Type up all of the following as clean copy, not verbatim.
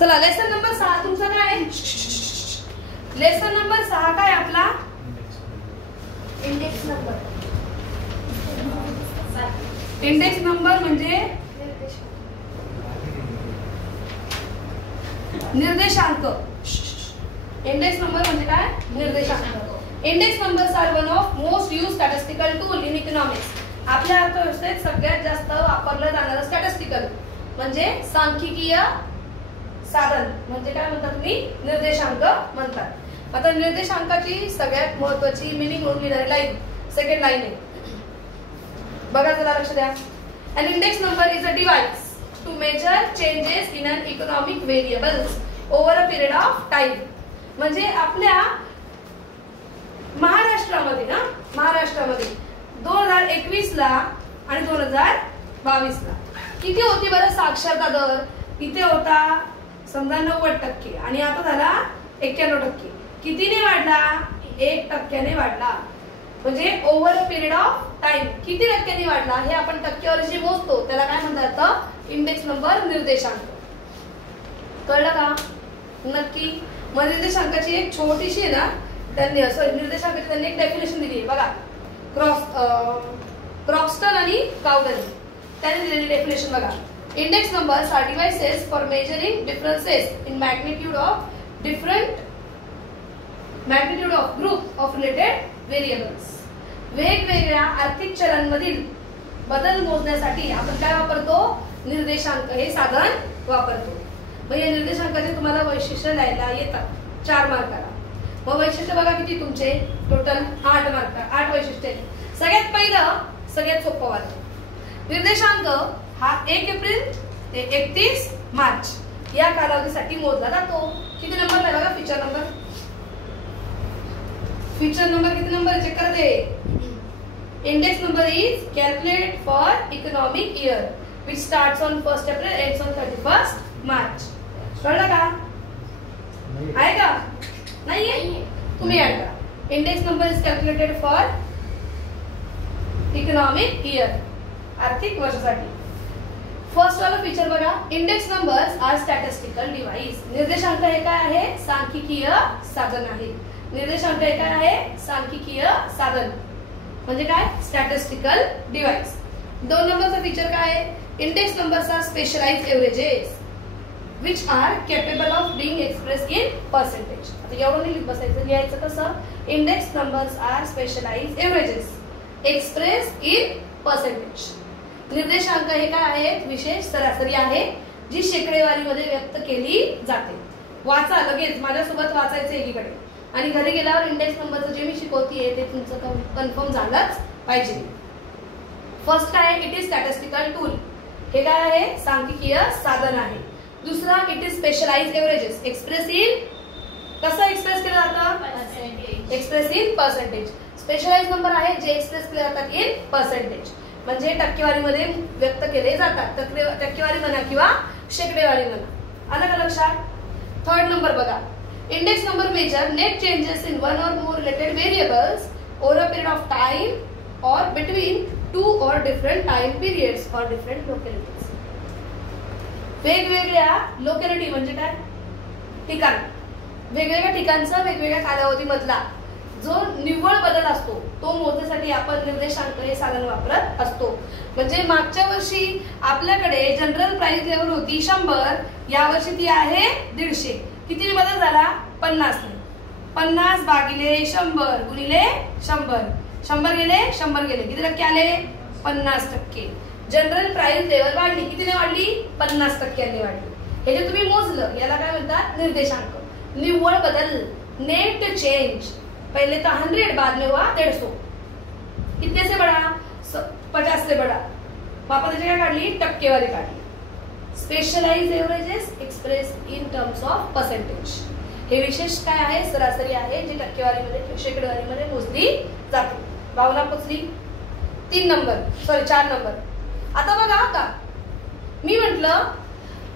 चला lesson number 6 तुमचा काय आहे? लेसन नंबर 6 काय आपला? Index number. इंडेक्स नंबर म्हणजे निर्देशांक. इंडेक्स नंबर म्हणजे काय? निर्देशांक. Index numbers are one of most use statistical tool in economics. आपल्या अर्थव्यवस्थेत सगळ्यात जास्त वापरलं जाणारं स्टॅटिस्टिकल म्हणजे सांख्यिकीय साधन म्हणजे काय म्हणतात तुम्ही? निर्देशांक म्हणतात. आता निर्देशांकाची सगळ्यात महत्त्वाची मिनिंग म्हणून लिहिणारी लाईन सेकंड लाईन आहे बघा, जरा लक्ष द्या. An index number is a device to measure changes in an economic variables over a period of time. म्हणजे आपल्या महाराष्ट्रामध्ये 2021 ला आणि 2022 ला किती होती बरं साक्षरता दर? इथे होता समजा 90% आणि आता झाला 91%. कितीने वाढला? 1% वाढला. म्हणजे over a period of time किती टक्क्यांनी वाढला हे आपण टक्केवारी जे मोजतो त्याला काय म्हणतात? इंडेक्स नंबर, निर्देशांक. कळलं का? नक्की. मग निर्देशांकाची एक छोटीशी आहे ना त्यांनी निर्देशांकाची त्यांनी एक डेफिनेशन दिली आहे बघा. क्रॉक्स्टन आणि काउडन त्यांनी दिलेली डेफिनेशन बघा. Index numbers are devices for measuring differences in magnitude of group of related variables. वेगवेगळ्या आर्थिक चलांमधील बदल मोजण्यासाठी आपण काय वापरतो? निर्देशांक हे साधन वापरतो. मग या निर्देशांकाचे तुम्हाला वैशिष्ट्य लिहायला येतात 4 मार्काला. मग वैशिष्ट्य बघा किती तुमचे? टोटल 8 मार्क, 8 वैशिष्ट्य. सगळ्यात पहिलं सगळ्यात सोपं वालं निर्देशांक हा 1 एप्रिल ते 31 मार्च या कालावधीसाठी मोजला जातो. किती नंबर आहे बघा? Feature number. फीचर नंबर किती नंबर चेक कर दे. Index number is calculated for economic year which starts on 1 April ends on 31 March. कळलं का? आहे का? नाहीये? तुम्ही ऍड करा. Index number is calculated for economic year आर्थिक वर्षासाठी. फर्स्ट वाला फीचर बघा. Index numbers are statistical device. निर्देशांक हे काय आहे? सांख्यिकीय साधन आहे. निर्देशांक हे काय आहे? सांख्यिकीय साधन म्हणजे काय? Statistical device. 2 नंबरचा फीचर काय आहे? Index numbers are specialised averages which are capable of being expressed in percentage. आता एवढं नाही बसायचं, लिहायचं कसं? Index numbers are specialised averages expressed in percentage. निर्देशांक हे काय आहेत? विशेष सरासरी आहे जी शेकडेवारीमध्ये व्यक्त केली जाते. वाचा लगेच, माझ्यासोबत वाचायचं एकीकडे आणि घरी गेल्यावर इंडेक्स नंबरचं जे मी शिकवतीये ते तुमचं कन्फर्म झालंच पाहिजे. फर्स्ट काय? It is statistical tool. हे काय आहे? सांख्यिकीय साधन आहे. दुसरा it is specialised averages express in कसं एक्सप्रेस केलं जातं? Express in percentage. Specialised number आहे जे एक्सप्रेस केले जातात इन पर्सेंटेज म्हणजे टक्केवारीमध्ये व्यक्त केले जातात. टक्केवारी म्हणा किंवा शेकडेवारी म्हणा. आलं का लक्षात? 3rd नंबर बघा. Index number measure net changes in one or more related variables over a period of time or between 2 or different time periods for different localities. वेगवेगळ्या लोकॅलिटी म्हणजे काय? ठिकाण. वेगवेगळ्या ठिकाणचा वेगवेगळ्या कालावधीमधला जो निव्वळ बदल असतो तो मोजण्यासाठी आपण निर्देशांक हे साधन वापरत असतो. म्हणजे मागच्या वर्षी आपल्याकडे जनरल प्राइस लेवल होती 100, यावर्षी ती आहे 150. किती बदल झाला? 50 ने. 50 भागिले 100 गुणिले 100. 100 गेले 100 गेले. किती टक्के आले? 50%. जनरल प्राइस लेवल वाढली. कितीने वाढली? 50%ने वाढली. हे जे तुम्ही मोजलं याला काय म्हणतात? निर्देशांक. निव्वळ बदल नेट चेंज. पहले तो 100 बाद में हुआ 150. कितने से बढ़ा? 50 से बढ़ा. वापस काय काढली? टक्केवारी काढली. Specialized averages express in terms of percentage. हे विशेष काय आहे? सरासरी आहे जी टक्केवारीमध्ये शेकडेवारीमध्ये मोजली जाते. भावना पोचली? 4 नंबर. आता बघा आता मी म्हटलं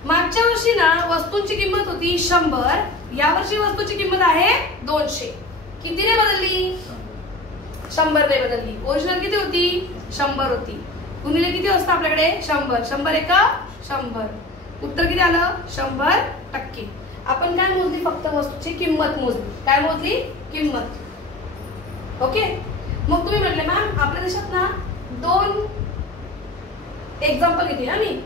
मागच्या वर्षी ना वस्तूंची किंमत होती 100, यावर्षी वस्तूची किंमत आहे 200. कितीने बदलली? 100 ने बदलली. ओरिजिनल किती होती? 100 होती. गुणिले किती असतं आपल्याकडे? 100. 100 एका 100. उत्तर किती आलं 100%. आपण काय मोजली फक्त वस्तूची किंमत मोजली. काय मोजली किंमत. ओके. मग तुम्ही म्हटले मॅम आपल्या देशात ना 2 एक्झाम्पल घेतली ना मी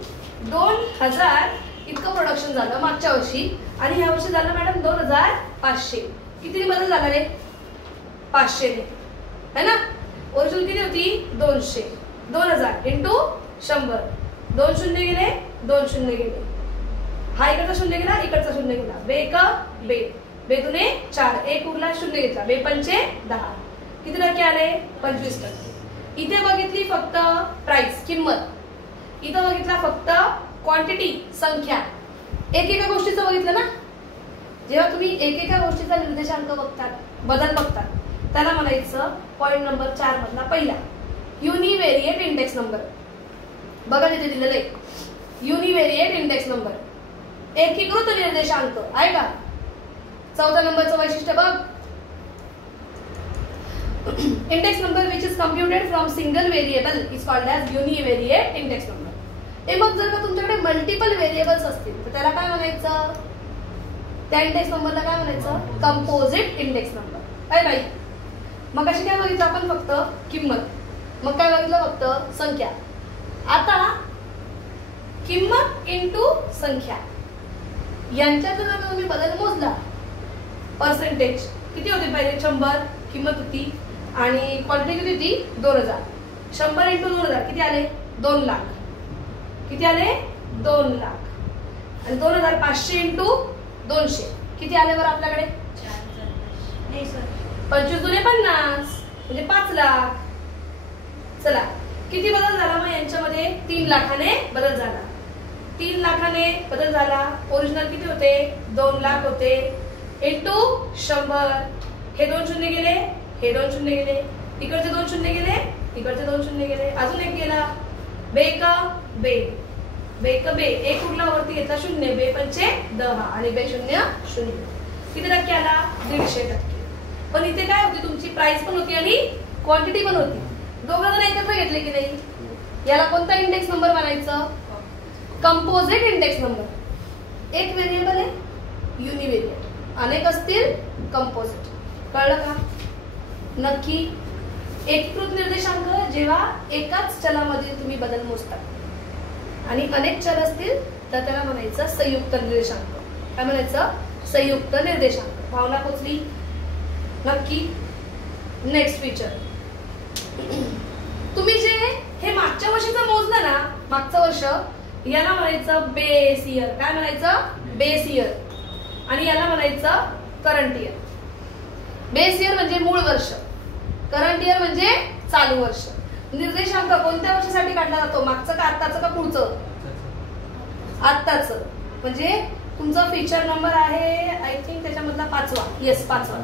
2000 इतकं प्रोडक्शन झालं मागच्या वर्षी आणि या वर्षी झालं मॅडम 2500. किती बदल झाला रे 500 ने है ना. ओरिजिनल किती होती 200. 2000 इंटू 100. 2 शून्य गेले 2 शून्य गेले. हा इकडचा शून्य गेला इकडचा शून्य गेला. बेक बे बे दुने 4 एक उरला शून्य घेतला. बे पंचे 10. किती टक्के आले 25%. इथे बघितली फक्त प्राइस किंमत. इथं बघितला फक्त क्वांटिटी संख्या. एकेका गोष्टीचं बघितलं ना. जेव्हा तुम्ही एकेका गोष्टीचा निर्देशांक बघतात बदल बघतात त्याला म्हणायचं पॉइंट नंबर 4 मधला पहिला युनिव्हेरिएट इंडेक्स नंबर. बघा तिथे दिलेलं आहे युनिव्हेरिएट इंडेक्स नंबर. एकीकृत निर्देशांक आहे का. 4थ्या नंबरचं वैशिष्ट्य बघ. Index number which is computed from single variable is called as univariate index number. मग जर का तुमच्याकडे मल्टिपल व्हेरिएबल्स असतील तर त्याला काय म्हणायचं. त्या इंडेक्स नंबरला काय म्हणायचं कंपोजिट इंडेक्स नंबर. आहे बाई. मग अशी काय बघितलं आपण फक्त किंमत. मग काय बघितलं फक्त संख्या. आता किंमत इंटू संख्या यांच्यात जर तुम्ही बदल मोजला पर्सेंटेज किती होते पहिले 100 किंमत होती आणि क्वांटिटी किती होती 2000. 100 इंटू 2000 किती आले 2 लाख. किती आले 2 लाख. आणि 2500 इंटू 200 किती आले बरं आपल्याकडे 25 दुने 50 म्हणजे 5 लाख. चला किती बदल झाला मग यांच्यामध्ये 3 लाखाने बदल झाला. 3 लाखाने बदल झाला. ओरिजिनल किती होते 2 लाख होते इंटू 100. हे 2 शून्य गेले हे 2 शून्य गेले. इकडचे 2 शून्य गेले इकडचे 2 शून्य गेले. अजून एक गेला बेक बे बेक बे एक उरला वरती घेतला शून्य. बे पंचे 10 आणि बे शून्य शून्य. किती टक्के आला 150%. पण इथे काय होती तुमची प्राइस पण होती आणि क्वांटिटी पण होती. दोघं जण एकत्र घेतले की नाही. याला कोणता इंडेक्स नंबर म्हणायचं कंपोजिट इंडेक्स नंबर. एक व्हेरिएबल आहे युनिव्हेरिएट अनेक असतील कंपोजिट. कळलं का नक्की. एकीकृत निर्देशांक जेव्हा एकाच चलामध्ये तुम्ही बदल मोजतात आणि अनेक चल असतील तर त्याला म्हणायचं संयुक्त निर्देशांक. काय म्हणायचं संयुक्त निर्देशांक. भावना पोचली नक्की. नेक्स्ट फीचर तुम्ही जे हे मागच्या वर्षीचं मोजलं ना मागचं वर्ष याला म्हणायचं बेस इयर. काय म्हणायचं बेस इयर. आणि याला म्हणायचं करंट इयर. बेस इयर म्हणजे मूळ वर्ष. करंट इयर म्हणजे चालू वर्ष. निर्देशांक कोणत्या वर्षासाठी काढला जातो मागचं का आत्ताचं का पुढचं आत्ताचं. म्हणजे तुमचा फीचर नंबर आहे आय थिंक त्याच्यामधला 5वा. येस 5वा.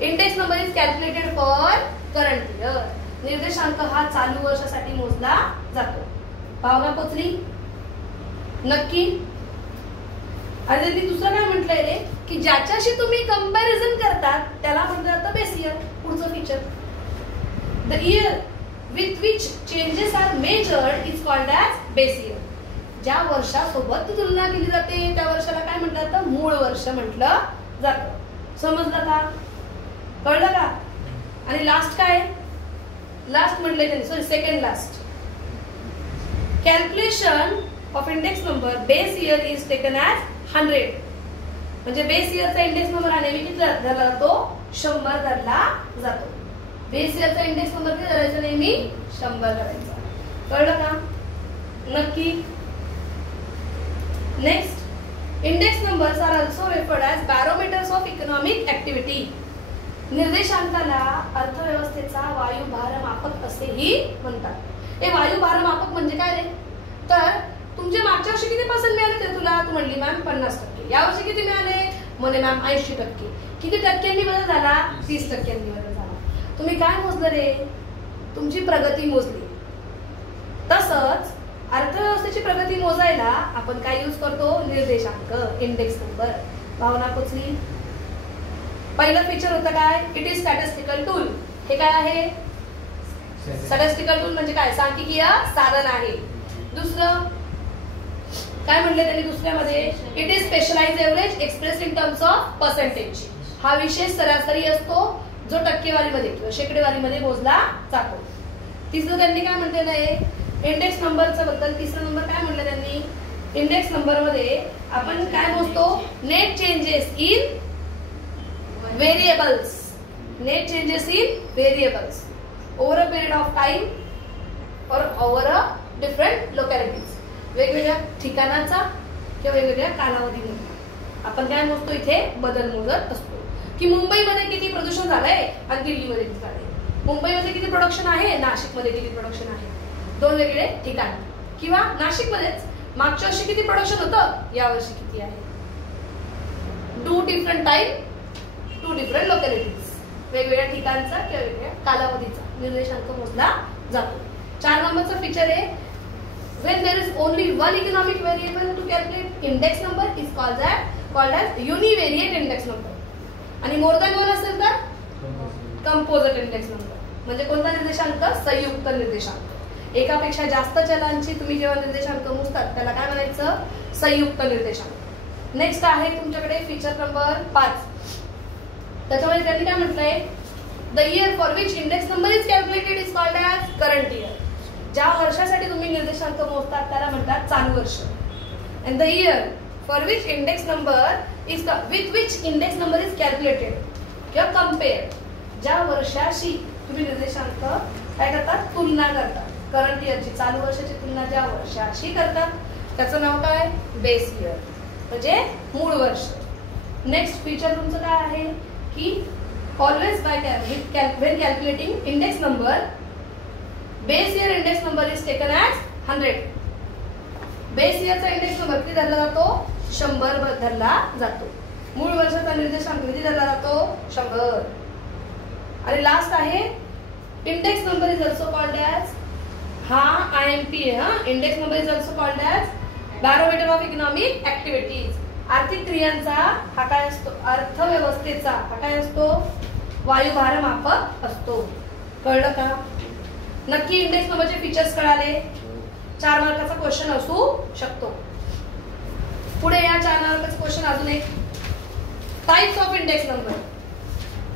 Index number is calculated for current year. निर्देशांक हा चालू वर्षासाठी मोजला जातो. भावना पोचली नक्की. आणि त्यांनी दुसरं काय म्हटलंय रे की ज्याच्याशी तुम्ही कंपॅरिझन करतात त्याला म्हटलं जातं बेस इयर. पुढचं feature the year with which changes are measured is called as base year. ज्या वर्षासोबत तुलना केली जाते त्या वर्षाला काय म्हटलं जातं मूळ वर्ष म्हटलं जातं. समजलं का कळलं का. आणि लास्ट काय लास्ट म्हटलंय त्यांनी sorry second last calculation of index number base year is taken as 100. म्हणजे बेस इयरचा इंडेक्स नंबर हा नेहमी किती धरला जातो 100 धरला जातो. बेस इयरचा इंडेक्स नंबर किती धरायचा नेहमी 100 धरायचा. कळलं का नक्की. Next index numbers are also referred as barometers of economic activity. निर्देशांकाला अर्थव्यवस्थेचा वायुभारमापक असेही म्हणतात. हे वायुभारमापक म्हणजे काय रे तर तुमचे मागच्या वर्षी किती पर्सेंट मिळाले ते तुला तू म्हणली मॅम 50%. या वर्षी किती मिळाले म्हणे मॅम 80%. किती टक्क्यांनी बदल झाला 30%नी बदल झाला. तुम्ही काय मोजलं रे तुमची प्रगती मोजली. तसंच अर्थव्यवस्थेची प्रगती मोजायला आपण काय यूज करतो निर्देशांक इंडेक्स नंबर. भावना पोचली. पहिलं फीचर होतं काय इट इज स्टॅटिस्टिकल टूल. हे काय आहे स्टॅटिस्टिकल टूल म्हणजे काय सांख्यिकीय साधन आहे. दुसरं काय म्हणले त्यांनी दुसऱ्यामध्ये, it is specialise average express in terms of percentage. हा विशेष सरासरी असतो जो टक्केवारीमध्ये किंवा शेकडेवारीमध्ये मोजला जातो. तिसरं त्यांनी काय म्हटलेलं आहे, इंडेक्स नंबरचा बद्दल तिसरा नंबर काय म्हटलं त्यांनी, इंडेक्स नंबर मध्ये आपण काय मोजतो, net changes in variables. Net changes in variables over a period of time और ओव्हर अ डिफरंट लोकॅलिटीज. वेगवेगळ्या ठिकाणाचा किंवा वेगवेगळ्या कालावधीमध्ये आपण काय मोजतो, इथे बदल मोजत असतो. की मुंबईमध्ये किती प्रदूषण झालंय आणि दिल्लीमध्ये किती झालंय, मुंबईमध्ये किती प्रोडक्शन आहे, नाशिकमध्ये किती प्रोडक्शन आहे, दोन वेगळे ठिकाण. किंवा नाशिकमध्येच मागच्या वर्षी किती प्रोडक्शन होतं, या वर्षी किती आहे. 2 डिफरंट टाइम 2 डिफरंट लोकॅलिटीज, वेगवेगळ्या ठिकाणचा किंवा वेगवेगळ्या कालावधीचा निर्देशांक मोजला जातो. 4 नंबरचा फीचर आहे, when there is only one economic variable to calculate index number is called as univariate index number. आणि मोर दॅन वन असेल तर कंपोजिट इंडेक्स नंबर. म्हणजे कोणता निर्देशांक, संयुक्त निर्देशांक. एकापेक्षा जास्त चलांची तुम्ही जेव्हा निर्देशांक मोजतात त्याला काय म्हणायचं, संयुक्त निर्देशांक. नेक्स्ट आहे तुमच्याकडे फीचर नंबर 5. त्याच्यामध्ये त्यांनी काय म्हटलंय, the year for which index number is calculated is called as current year. ज्या वर्षासाठी तुम्ही निर्देशांक मोजतात त्याला म्हणतात चालू वर्ष. And the year for which index number is with which index number is calculated किंवा कम्पेअर. ज्या वर्षाशी तुम्ही निर्देशांक काय करतात, तुलना करतात. करंट इयरची, चालू वर्षाची तुलना ज्या वर्षाशी करतात त्याचं नाव काय, बेस इयर म्हणजे मूळ वर्ष. नेक्स्ट फीचर तुमचं काय आहे की always by when calculating index number, base year index number is taken as 100. Base इयरचा इंडेक्स नंबर किती धरला जातो, 100 धरला जातो. मूळ वर्षाचा निर्देशांक किती धरला जातो, 100. आणि लास्ट आहे index number is also called as, हा IMP आहे. हा index number is also called as barometer of economic activities. आर्थिक क्रियांचा हा काय असतो, अर्थव्यवस्थेचा हा काय असतो, वायुभारमापक असतो. कळलं का? नक्की इंडेक्स नंबरचे फीचर्स कळाले. 4 मार्काचा क्वेश्चन असू शकतो. पुढे या 4 मार्काचा क्वेश्चन अजून एक, टाइप्स ऑफ इंडेक्स नंबर.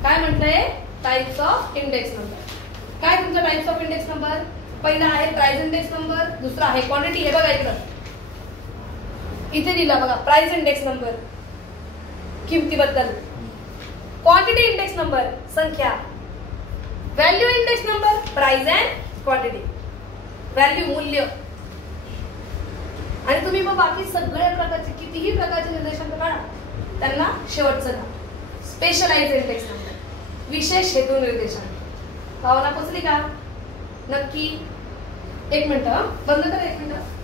काय म्हटलंय, टाइप्स ऑफ इंडेक्स नंबर. काय तुमचा टाइप्स ऑफ इंडेक्स नंबर, पहिला आहे प्राइस इंडेक्स नंबर, दुसरा आहे क्वांटिटी. हे बघा इकडं इथे दिला बघा, प्राइस इंडेक्स नंबर किमतीबद्दल, क्वांटिटी इंडेक्स नंबर संख्या, value index number price and quantity, value मूल्य. आणि तुम्ही मग बाकी सगळ्या प्रकारचे कितीही प्रकारचे निर्देशांक काढा त्यांना शेवटचं नाव स्पेशलाइज इंडेक्स नंबर, विशेष हेतू निर्देशांक. भावना पोचली का? नक्की. एक मिनिट बंद करा, एक मिनिट.